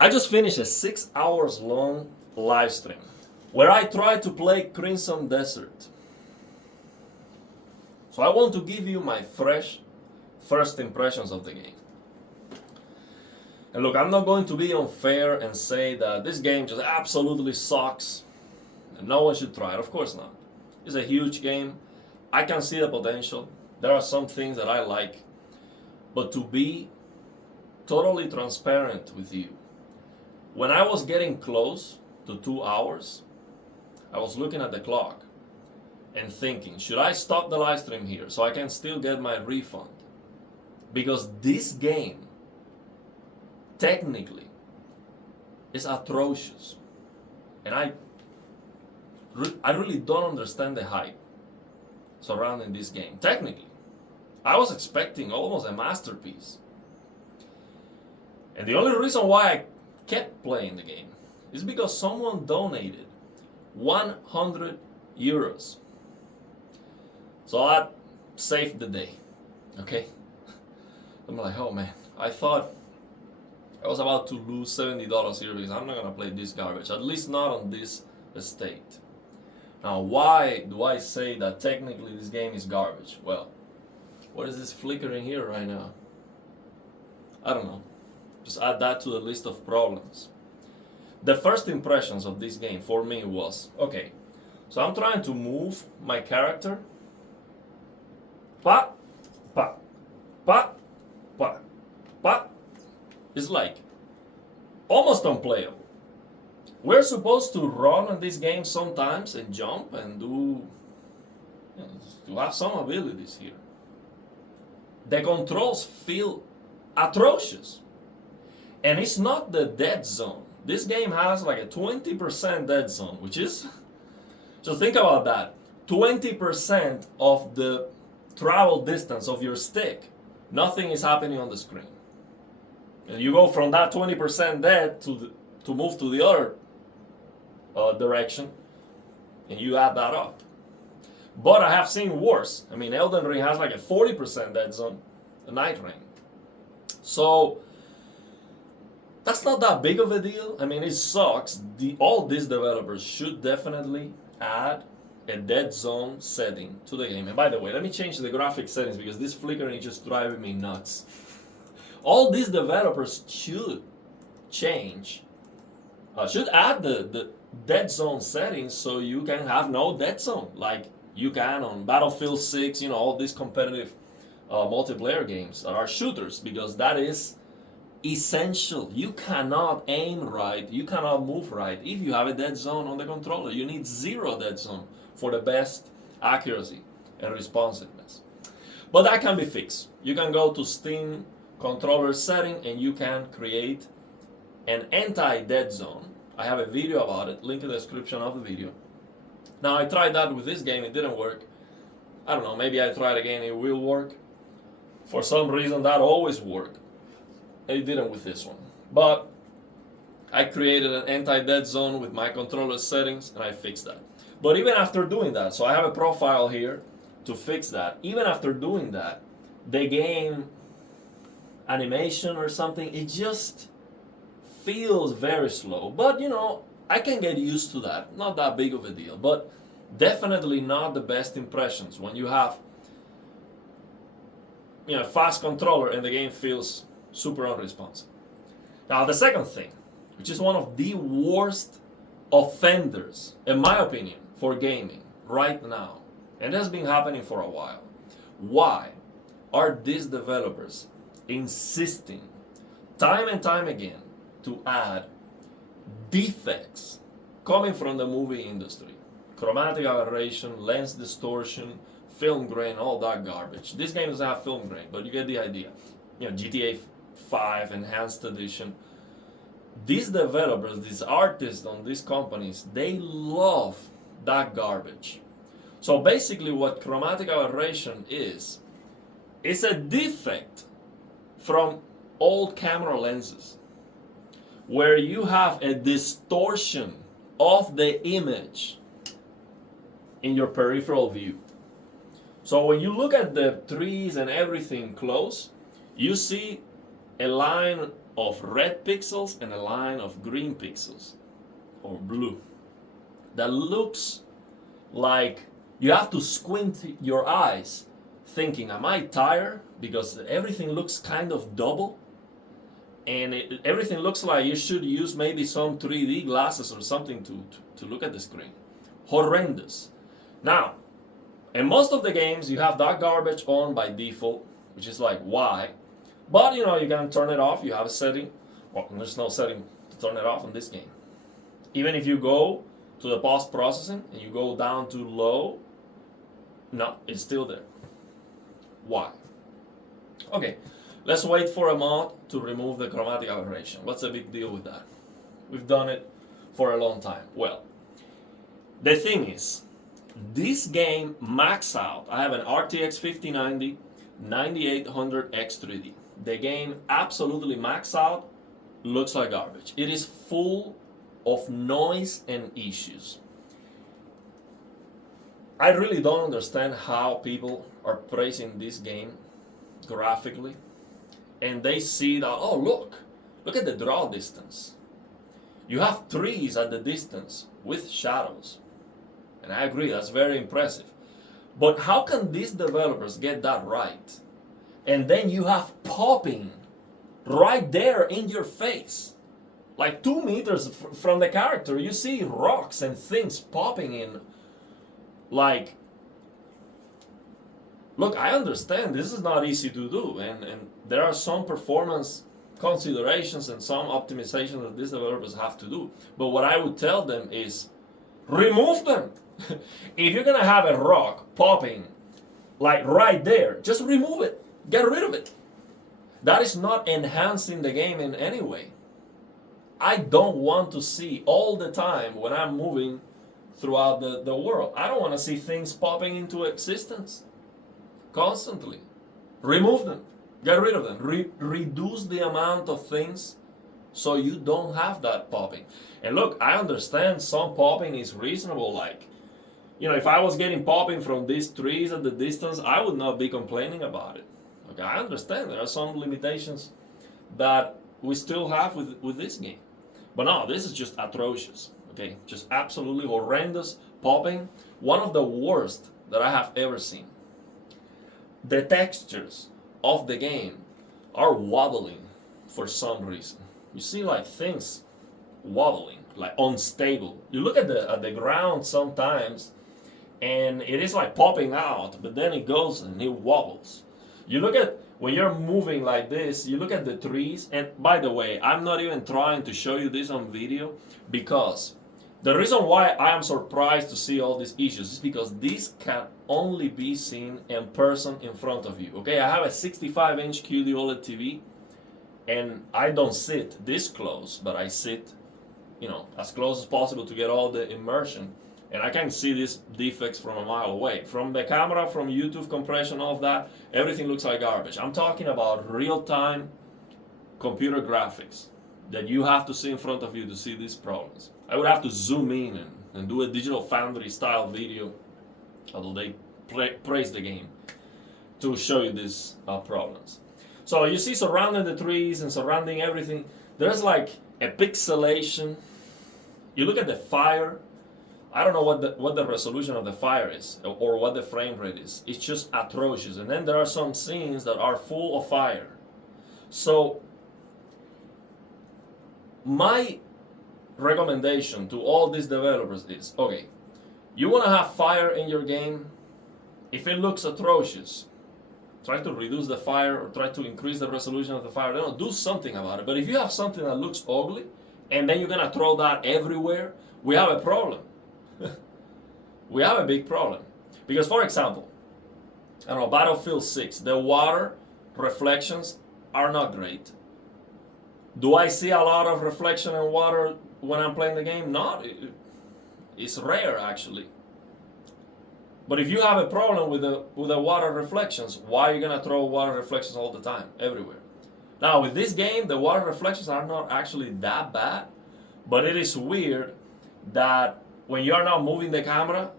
I just finished a 6 hours long live stream where I tried to play Crimson Desert. So I want to give you my fresh first impressions of the game. And look, I'm not going to be unfair and say that this game just absolutely sucks and no one should try it. Of course not. It's a huge game. I can see the potential. There are some things that I like. But to be totally transparent with you, when I was getting close to 2 hours, I was looking at the clock and thinking, should I stop the live stream here so I can still get my refund? Because this game, technically, is atrocious. And I really don't understand the hype surrounding this game. Technically, I was expecting almost a masterpiece. And the only reason why I kept playing the game is because someone donated 100 euros. So that saved the day, okay? I'm like, oh man, I thought I was about to lose $70 here because I'm not gonna play this garbage, at least not on this estate. Now, why do I say that technically this game is garbage? Well, what is this flickering here right now? I don't know. Just add that to the list of problems. The first impressions of this game for me was, okay, so I'm trying to move my character. Pa, pa, pa, pa, pa. It's like almost unplayable. We're supposed to run in this game sometimes and jump and do, to have some abilities here. The controls feel atrocious. And it's not the dead zone. This game has like a 20% dead zone, which is, just think about that. 20% of the travel distance of your stick, nothing is happening on the screen. And you go from that 20% dead to move to the other direction, and you add that up. But I have seen worse. I mean, Elden Ring has like a 40% dead zone, a Night Rain. So that's not that big of a deal. I mean, it sucks. All these developers should definitely add a dead zone setting to the game. And by the way, let me change the graphic settings because this flickering is just driving me nuts. All these developers should change, should add the dead zone settings so you can have no dead zone like you can on Battlefield 6, all these competitive multiplayer games that are shooters, because that is essential. You cannot aim right, you cannot move right if you have a dead zone on the controller. You need 0 dead zone for the best accuracy and responsiveness. But that can be fixed. You can go to Steam controller setting and you can create an anti-dead zone. I have a video about it, link in the description of the video. Now I tried that with this game, it didn't work. I don't know, maybe I try it again, it will work. For some reason that always worked. It didn't with this one. But I created an anti-dead zone with my controller settings and I fixed that. But even after doing that, so I have a profile here to fix that. Even after doing that, the game animation or something, it just feels very slow. But I can get used to that. Not that big of a deal. But definitely not the best impressions when you have a fast controller and the game feels super unresponsive. Now the second thing, which is one of the worst offenders, in my opinion, for gaming right now, and has been happening for a while. Why are these developers insisting time and time again to add defects coming from the movie industry? Chromatic aberration, lens distortion, film grain, all that garbage. This game doesn't have film grain, but you get the idea. GTA 5 Enhanced Edition. These developers, these artists on these companies, they love that garbage. So basically what chromatic aberration is, it's a defect from old camera lenses where you have a distortion of the image in your peripheral view. So when you look at the trees and everything close, you see a line of red pixels and a line of green pixels, or blue, that looks like you have to squint your eyes thinking, am I tired? Because everything looks kind of double, and everything looks like you should use maybe some 3D glasses or something to look at the screen. Horrendous. Now, in most of the games, you have that garbage on by default, which is like, why? But you can turn it off. You have a setting. Well, there's no setting to turn it off in this game. Even if you go to the post processing and you go down to low, no, it's still there. Why? Okay, let's wait for a mod to remove the chromatic aberration. What's the big deal with that? We've done it for a long time. Well, the thing is, this game max out. I have an RTX 5090 9800 X3D. The game absolutely max out, looks like garbage. It is full of noise and issues. I really don't understand how people are praising this game graphically, and they see that, oh look at the draw distance. You have trees at the distance with shadows. And I agree, that's very impressive. But how can these developers get that right? And then you have popping right there in your face. Like 2 meters from the character, you see rocks and things popping in. Like, look, I understand this is not easy to do, and there are some performance considerations and some optimization that these developers have to do. But what I would tell them is, remove them. If you're gonna have a rock popping like right there, just remove it. Get rid of it. That is not enhancing the game in any way. I don't want to see all the time when I'm moving throughout the world. I don't want to see things popping into existence constantly. Remove them. Get rid of them. Reduce the amount of things so you don't have that popping. And look, I understand some popping is reasonable. Like, if I was getting popping from these trees at the distance, I would not be complaining about it. Okay, I understand there are some limitations that we still have with this game. But no, this is just atrocious. Okay, just absolutely horrendous popping. One of the worst that I have ever seen. The textures of the game are wobbling for some reason. You see like things wobbling, like unstable. You look at the ground sometimes and it is like popping out, but then it goes and it wobbles. You look at, when you're moving like this, you look at the trees, and by the way, I'm not even trying to show you this on video, because the reason why I am surprised to see all these issues is because this can only be seen in person in front of you. Okay, I have a 65-inch QD OLED TV, and I don't sit this close, but I sit, as close as possible to get all the immersion. And I can see these defects from a mile away. From the camera, from YouTube compression, all of that, everything looks like garbage. I'm talking about real-time computer graphics that you have to see in front of you to see these problems. I would have to zoom in and do a Digital Foundry style video, although they praise the game, to show you these problems. So you see, surrounding the trees and surrounding everything, there's like a pixelation. You look at the fire. I don't know what the resolution of the fire is or what the frame rate is. It's just atrocious. And then there are some scenes that are full of fire. So my recommendation to all these developers is, okay, you want to have fire in your game? If it looks atrocious, try to reduce the fire or try to increase the resolution of the fire. Do something about it. But if you have something that looks ugly and then you're going to throw that everywhere, we have a problem. We have a big problem. Because, for example, I don't know, Battlefield 6, the water reflections are not great. Do I see a lot of reflection in water when I'm playing the game? Not. It's rare, actually. But if you have a problem with the water reflections, why are you going to throw water reflections all the time, everywhere? Now, with this game, the water reflections are not actually that bad, but it is weird that when you are now moving the camera,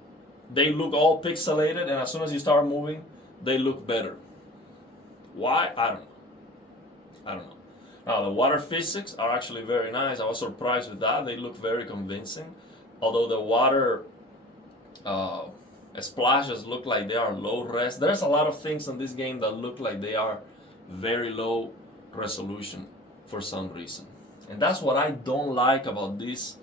they look all pixelated, and as soon as you start moving, they look better. Why? I don't know. The water physics are actually very nice. I was surprised with that. They look very convincing. Although the water uh, splashes look like they are low res. There's a lot of things in this game that look like they are very low resolution for some reason. And that's what I don't like about this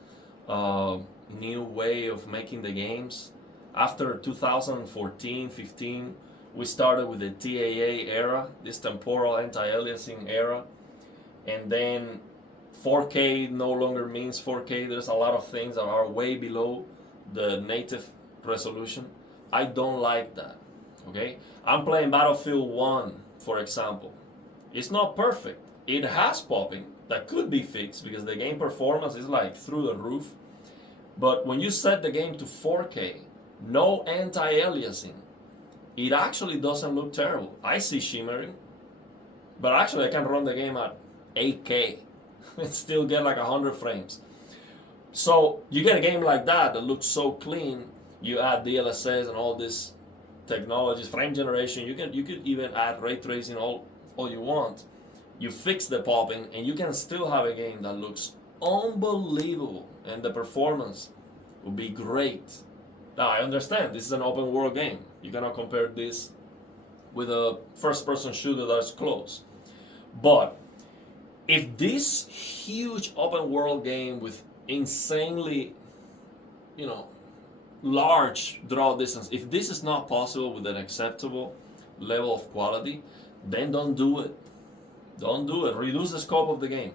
new way of making the games. After 2014-15, we started with the TAA era, this temporal anti-aliasing era, and then 4K no longer means 4K. There's a lot of things that are way below the native resolution. I don't like that. Okay, I'm playing Battlefield 1, for example. It's not perfect. It has popping that could be fixed because the game performance is like through the roof. But when you set the game to 4K, no anti-aliasing, it actually doesn't look terrible. I see shimmering, but actually I can run the game at 8K and still get like 100 frames. So you get a game like that that looks so clean. You add DLSS and all this technologies, frame generation. You could even add ray tracing all you want. You fix the popping, and you can still have a game that looks unbelievable, and the performance will be great. Now I understand this is an open world game. You cannot compare this with a first-person shooter that's close. But if this huge open world game with insanely, large draw distance, if this is not possible with an acceptable level of quality, then don't do it. Don't do it. Reduce the scope of the game.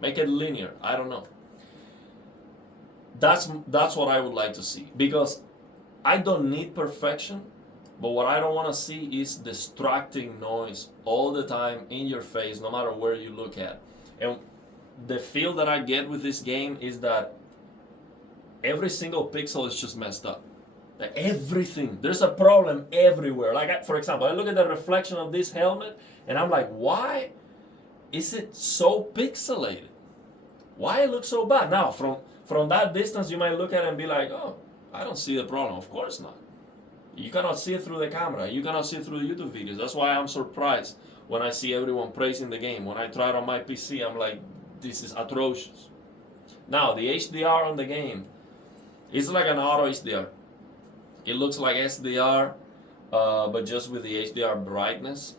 Make it linear. I don't know. That's what I would like to see, because I don't need perfection, but what I don't want to see is distracting noise all the time in your face, no matter where you look at. And the feel that I get with this game is that every single pixel is just messed up. Like everything. There's a problem everywhere. Like, for example, I look at the reflection of this helmet and I'm like, why is it so pixelated? Why it looks so bad? Now, from that distance, you might look at it and be like, oh, I don't see the problem. Of course not. You cannot see it through the camera. You cannot see it through the YouTube videos. That's why I'm surprised when I see everyone praising the game. When I try it on my PC, I'm like, this is atrocious. Now, the HDR on the game is like an auto HDR. It looks like SDR, but just with the HDR brightness.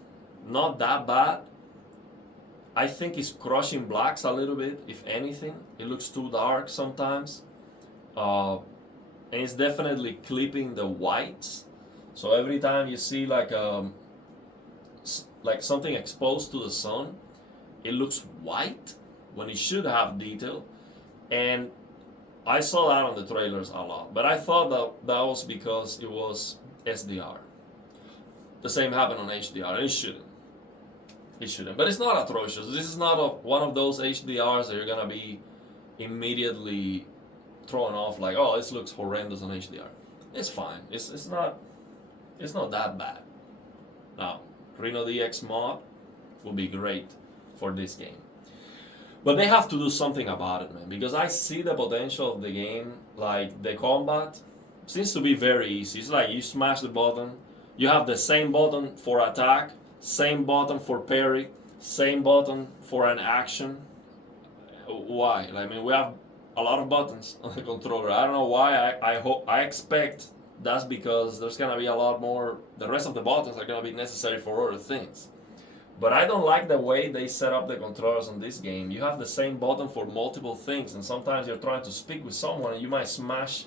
Not that bad. I think it's crushing blacks a little bit, if anything. It looks too dark sometimes. And it's definitely clipping the whites. So every time you see like something exposed to the sun, it looks white when it should have detail. And I saw that on the trailers a lot, but I thought that was because it was SDR. The same happened on HDR, and it shouldn't. It shouldn't, but it's not atrocious. This is not one of those HDRs that you're gonna be immediately thrown off like, oh, this looks horrendous on HDR. It's fine. It's not that bad. Now, Reno DX mod will be great for this game. But they have to do something about it, man, because I see the potential of the game. Like, the combat seems to be very easy. It's like you smash the button, you have the same button for attack, same button for parry, same button for an action. Why? I mean, we have a lot of buttons on the controller. I don't know why. I expect that's because there's gonna be a lot more. The rest of the buttons are gonna be necessary for other things. But I don't like the way they set up the controllers on this game. You have the same button for multiple things, and sometimes you're trying to speak with someone and you might smash,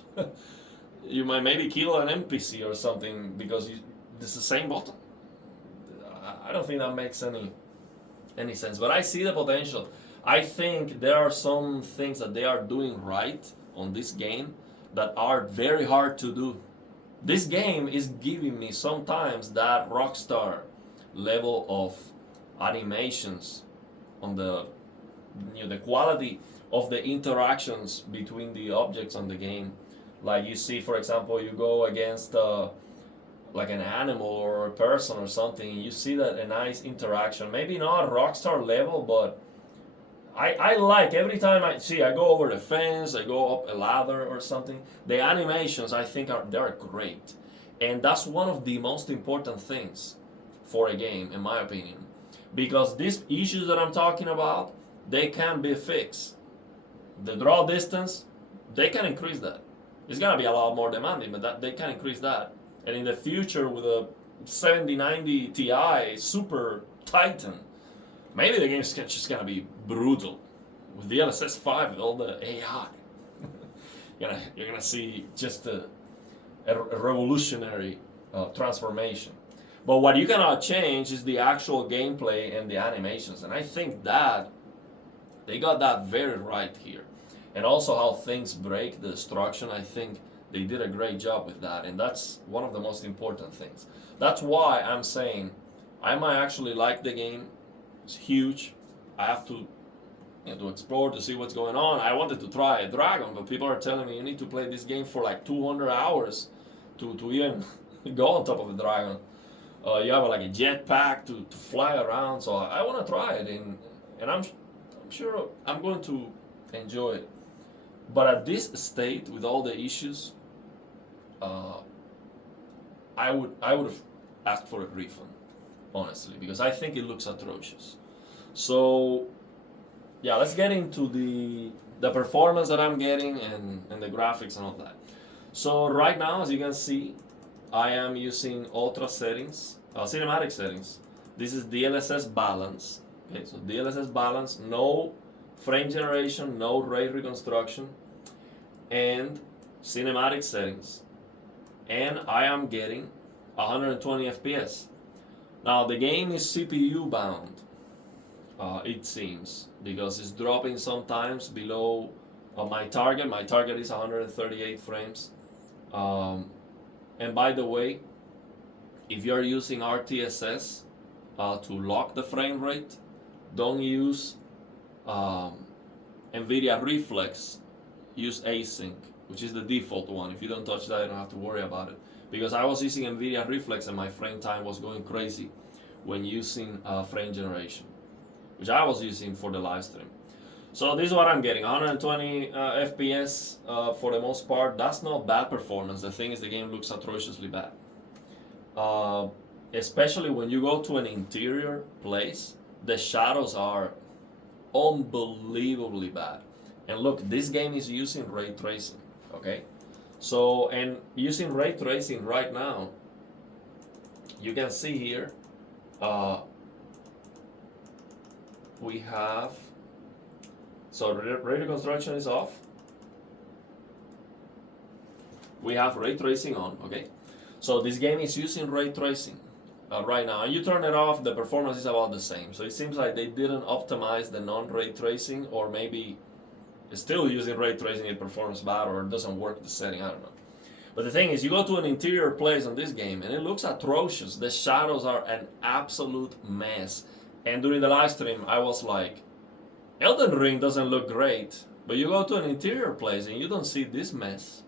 you might maybe kill an NPC or something because this is the same button. I don't think that makes any sense, but I see the potential. I think there are some things that they are doing right on this game that are very hard to do. This game is giving me sometimes that Rockstar level of animations on the quality of the interactions between the objects on the game. Like you see, for example, you go against like an animal or a person or something, you see that a nice interaction. Maybe not Rockstar level, but I like every time I go over the fence, I go up a ladder or something. The animations I think they're great, and that's one of the most important things for a game, in my opinion, because these issues that I'm talking about, they can be fixed. The draw distance, they can increase that. It's gonna be a lot more demanding, but that they can increase that. And in the future, with a 7090 Ti Super Titan, maybe the game's just gonna be brutal. With the DLSS 5, with all the AI, you're gonna see just a revolutionary transformation. But what you cannot change is the actual gameplay and the animations, and I think that they got that very right here. And also how things break, the destruction, I think they did a great job with that, and that's one of the most important things. That's why I'm saying I might actually like the game. It's huge. I have to to explore, to see what's going on. I wanted to try a dragon, but people are telling me you need to play this game for like 200 hours to even go on top of a dragon. You have like a jetpack to fly around, so I want to try it, and I'm sure I'm going to enjoy it. But at this state, with all the issues, I would have asked for a refund, honestly, because I think it looks atrocious. So yeah, let's get into the performance that I'm getting and the graphics and all that. So right now, as you can see, I am using ultra settings, cinematic settings. This is DLSS balance. Okay, so DLSS balance, no frame generation, no ray reconstruction, and cinematic settings. And I am getting 120 FPS. Now the game is CPU bound, it seems, because it's dropping sometimes below my target. My target is 138 frames. And by the way, if you're using RTSS to lock the frame rate, don't use NVIDIA Reflex, use Async, which is the default one. If you don't touch that, you don't have to worry about it. Because I was using NVIDIA Reflex and my frame time was going crazy when using frame generation, which I was using for the live stream. So this is what I'm getting, 120 FPS for the most part. That's not bad performance. The thing is, the game looks atrociously bad. Especially when you go to an interior place, the shadows are unbelievably bad. And look, this game is using ray tracing, okay? So, and using ray tracing right now, you can see here, we have, so ray reconstruction is off. We have ray tracing on, okay? So this game is using ray tracing right now. And you turn it off, the performance is about the same. So it seems like they didn't optimize the non-ray tracing, or maybe it's still using ray tracing, it performs bad, or it doesn't work the setting, I don't know. But the thing is, you go to an interior place on this game and it looks atrocious. The shadows are an absolute mess. And during the live stream, I was like, Elden Ring doesn't look great, but you go to an interior place and you don't see this mess.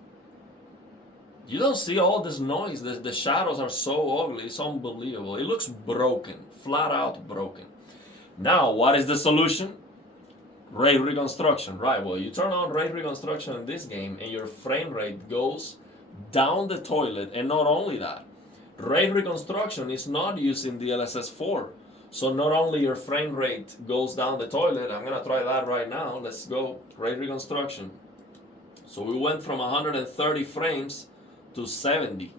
You don't see all this noise. The shadows are so ugly, it's unbelievable. It looks broken, flat out broken. Now, what is the solution? Ray reconstruction, right? Well, you turn on ray reconstruction in this game and your frame rate goes down the toilet. And not only that, ray reconstruction is not using DLSS 4. So not only your frame rate goes down the toilet, I'm gonna try that right now. Let's go, ray reconstruction. So we went from 130 frames to 70,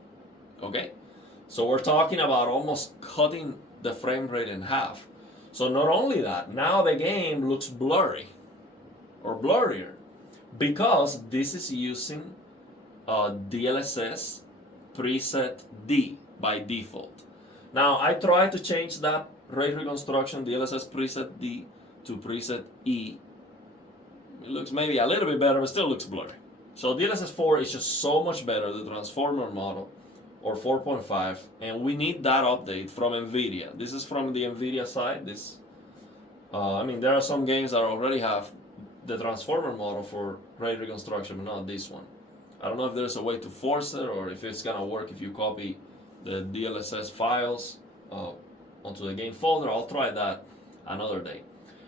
okay? So we're talking about almost cutting the frame rate in half. So not only that, now the game looks blurry, or blurrier, because this is using DLSS preset D by default. Now I tried to change that ray reconstruction DLSS preset D to preset E. It looks maybe a little bit better, but still looks blurry. So DLSS 4 is just so much better, the transformer model, or 4.5, and we need that update from NVIDIA. This is from the NVIDIA side. This, I mean, there are some games that already have the transformer model for ray reconstruction, but not this one. I don't know if there's a way to force it, or if it's gonna work if you copy the DLSS files onto the game folder. I'll try that another day.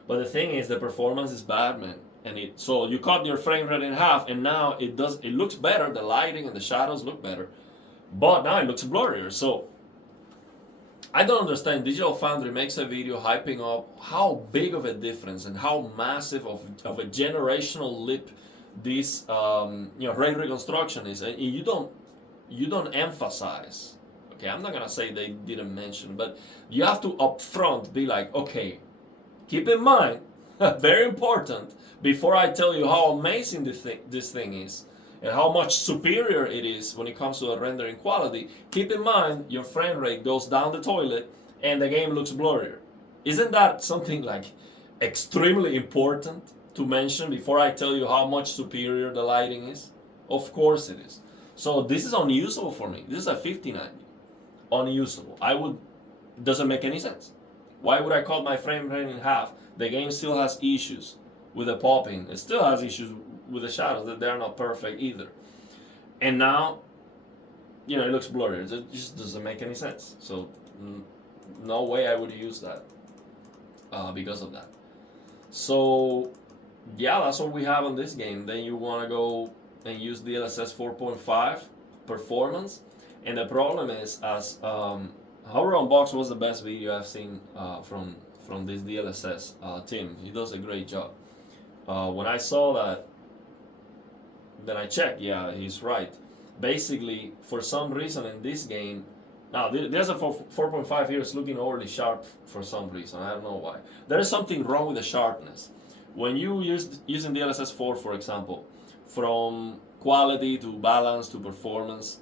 But the thing is, the performance is bad, man. And so you cut your frame rate in half, and now it looks better. The lighting and the shadows look better, but now it looks blurrier. So I don't understand. Digital Foundry makes a video hyping up how big of a difference and how massive of a generational leap this ray reconstruction is, and you don't emphasize. Okay, I'm not gonna say they didn't mention, but you have to upfront be like, okay, keep in mind, very important, before I tell you how amazing this thing is and how much superior it is when it comes to the rendering quality, keep in mind your frame rate goes down the toilet and the game looks blurrier. Isn't that something like extremely important to mention before I tell you how much superior the lighting is? Of course it is. So this is unusable for me. This is a 5090. Unusable. Doesn't make any sense. Why would I cut my frame rate in half? The game still has issues with the popping. It still has issues with the shadows, that they're not perfect either. And now, it looks blurry. It just doesn't make any sense. So, no way I would use that because of that. So, yeah, that's what we have on this game. Then you want to go and use DLSS 4.5 performance. And the problem is, as Horror Unbox was the best video I've seen from this DLSS team. He does a great job. When I saw that, then I checked. Yeah, he's right. Basically, for some reason in this game, now there's a 4.5 here. It's looking overly sharp for some reason. I don't know why. There is something wrong with the sharpness. When you using DLSS 4, for example, from quality to balance to performance,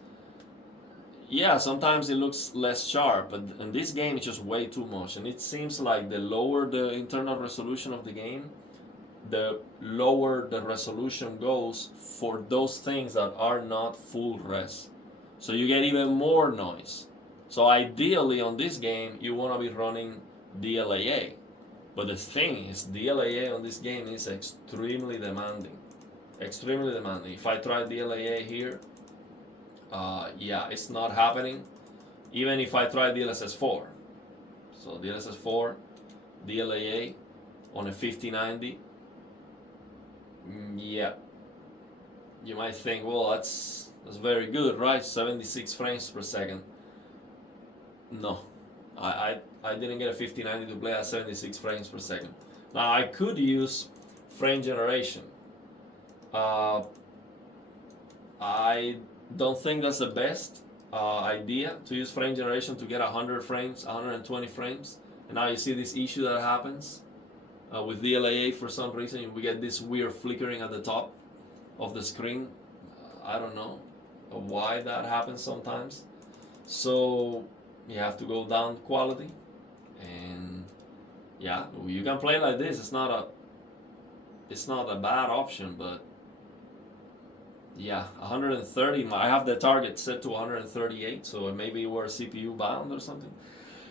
yeah, sometimes it looks less sharp, but in this game it's just way too much. And it seems like the lower the internal resolution of the game, the lower the resolution goes for those things that are not full res. So you get even more noise. So ideally on this game, you want to be running DLAA. But the thing is, DLAA on this game is extremely demanding. Extremely demanding. If I try DLAA here, yeah, it's not happening. Even if I try DLSS 4. So DLSS 4, DLAA on a 5090. Yeah. You might think, well, that's very good, right? 76 frames per second. No. I didn't get a 5090 to play at 76 frames per second. Now I could use frame generation. I don't think that's the best idea to use frame generation to get 100 frames, 120 frames. And now you see this issue that happens with DLAA for some reason. We get this weird flickering at the top of the screen. I don't know why that happens sometimes. So you have to go down quality. And yeah, you can play like this. It's not a bad option, but yeah, 130. I have the target set to 138, so maybe we're CPU bound or something.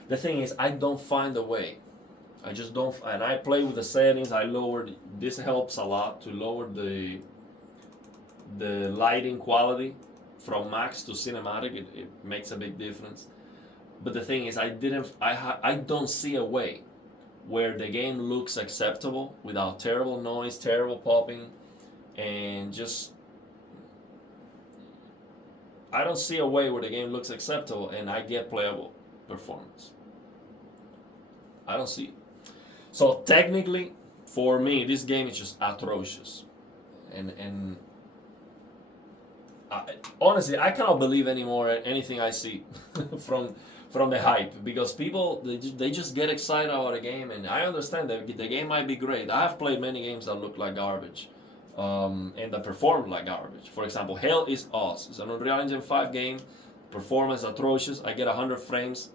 The thing is, I don't find a way. I just don't. And I play with the settings. I lowered. This helps a lot to lower the lighting quality from max to cinematic. It makes a big difference. But the thing is, I don't see a way where the game looks acceptable without terrible noise, terrible popping, and just. I don't see a way where the game looks acceptable and I get playable performance. I don't see it. So technically, for me, this game is just atrocious. And honestly, I cannot believe anymore anything I see from the hype, because people they just get excited about a game, and I understand that the game might be great. I have played many games that look like garbage. And that performed like garbage. For example, Hell is Us. It's an Unreal Engine 5 game. Performance atrocious. I get 100 frames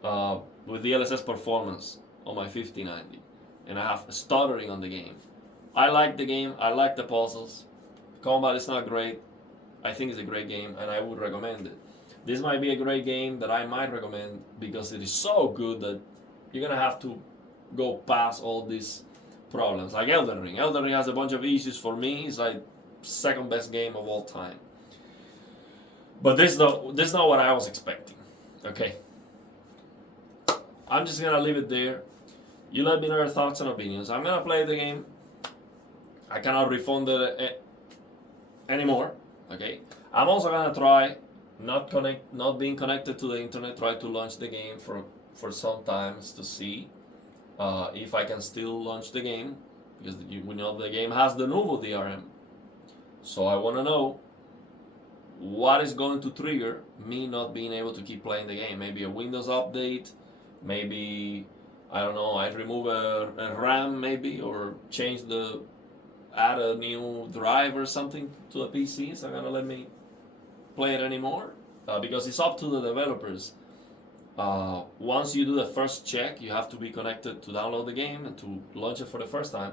with DLSS performance on my 5090. And I have stuttering on the game. I like the game. I like the puzzles. Combat is not great. I think it's a great game and I would recommend it. This might be a great game that I might recommend because it is so good that you're going to have to go past all these problems, like Elden Ring. Elden Ring has a bunch of issues. For me, it's like second best game of all time. But this is not what I was expecting. Okay. I'm just gonna leave it there. You let me know your thoughts and opinions. I'm gonna play the game. I cannot refund it anymore. Okay. I'm also gonna try not being connected to the internet. Try to launch the game for some times to see if I can still launch the game, because we know the game has the Nuvo DRM. So I want to know what is going to trigger me not being able to keep playing the game. Maybe a Windows update, maybe, I don't know, I remove a RAM maybe, or add a new drive or something to the PC. It's not gonna let me play it anymore, because it's up to the developers. Once you do the first check, you have to be connected to download the game and to launch it for the first time.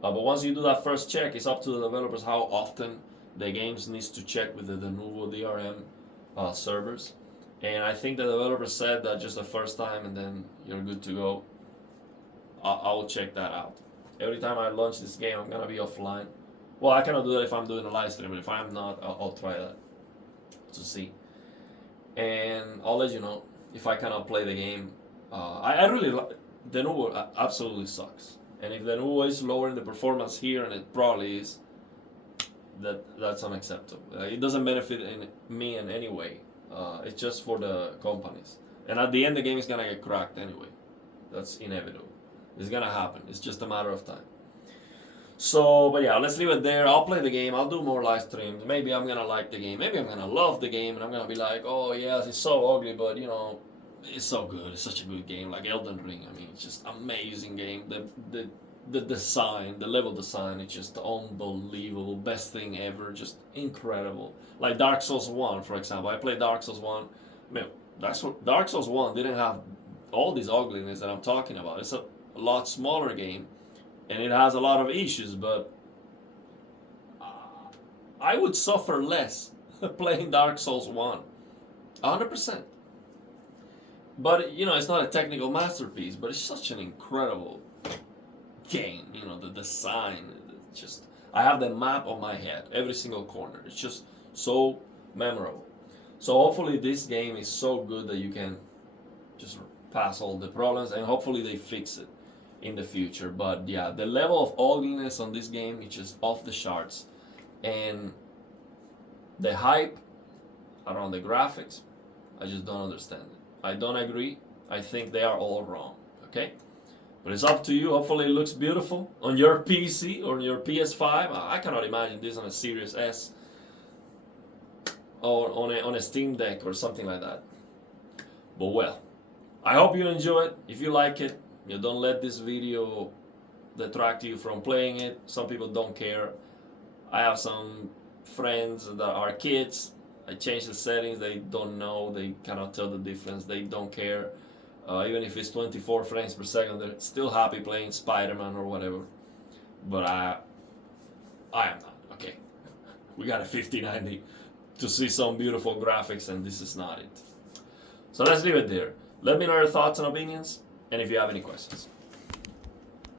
But once you do that first check, it's up to the developers how often the games needs to check with the Nuvo DRM servers. And I think the developer said that just the first time, and then you're good to go. I'll check that out. Every time I launch this game, I'm gonna be offline. Well, I cannot do that if I'm doing a live stream, but if I'm not, I'll try that to see. And I'll let you know if I cannot play the game. I really like the Nuvo. Absolutely sucks. And if the Nuvo is lowering the performance here, and it probably is, that's unacceptable. It doesn't benefit me in any way. It's just for the companies. And at the end, the game is gonna get cracked anyway. That's inevitable. It's gonna happen. It's just a matter of time. So, but yeah, let's leave it there. I'll play the game. I'll do more live streams. Maybe I'm gonna like the game. Maybe I'm gonna love the game, and I'm gonna be like, oh yes, it's so ugly, but you know, it's so good. It's such a good game, like Elden Ring. I mean, it's just amazing game. The design, the level design, it's just unbelievable. Best thing ever. Just incredible. Like Dark Souls 1, for example. I played Dark Souls 1. I mean, Dark Souls 1 didn't have all this ugliness that I'm talking about. It's a lot smaller game, and it has a lot of issues, but I would suffer less playing Dark Souls 1. 100%. But, you know, it's not a technical masterpiece, but it's such an incredible game. You know, the design, just, I have the map on my head, every single corner. It's just so memorable. So hopefully this game is so good that you can just pass all the problems, and hopefully they fix it in the future. But yeah, the level of ugliness on this game is just off the charts, and the hype around the graphics, I just don't understand it. I don't agree. I think they are all wrong. Okay, but it's up to you. Hopefully it looks beautiful on your PC or on your PS5. I cannot imagine this on a Series S or on a Steam Deck or something like that. But well, I hope you enjoy it. If you like it, you don't let this video detract you from playing it. Some people don't care. I have some friends that are kids. I changed the settings. They don't know. They cannot tell the difference. They don't care. Even if it's 24 frames per second, they're still happy playing Spider-Man or whatever. But I am not. Okay, we got a 5090 to see some beautiful graphics, and this is not it. So let's leave it there. Let me know your thoughts and opinions, and if you have any questions.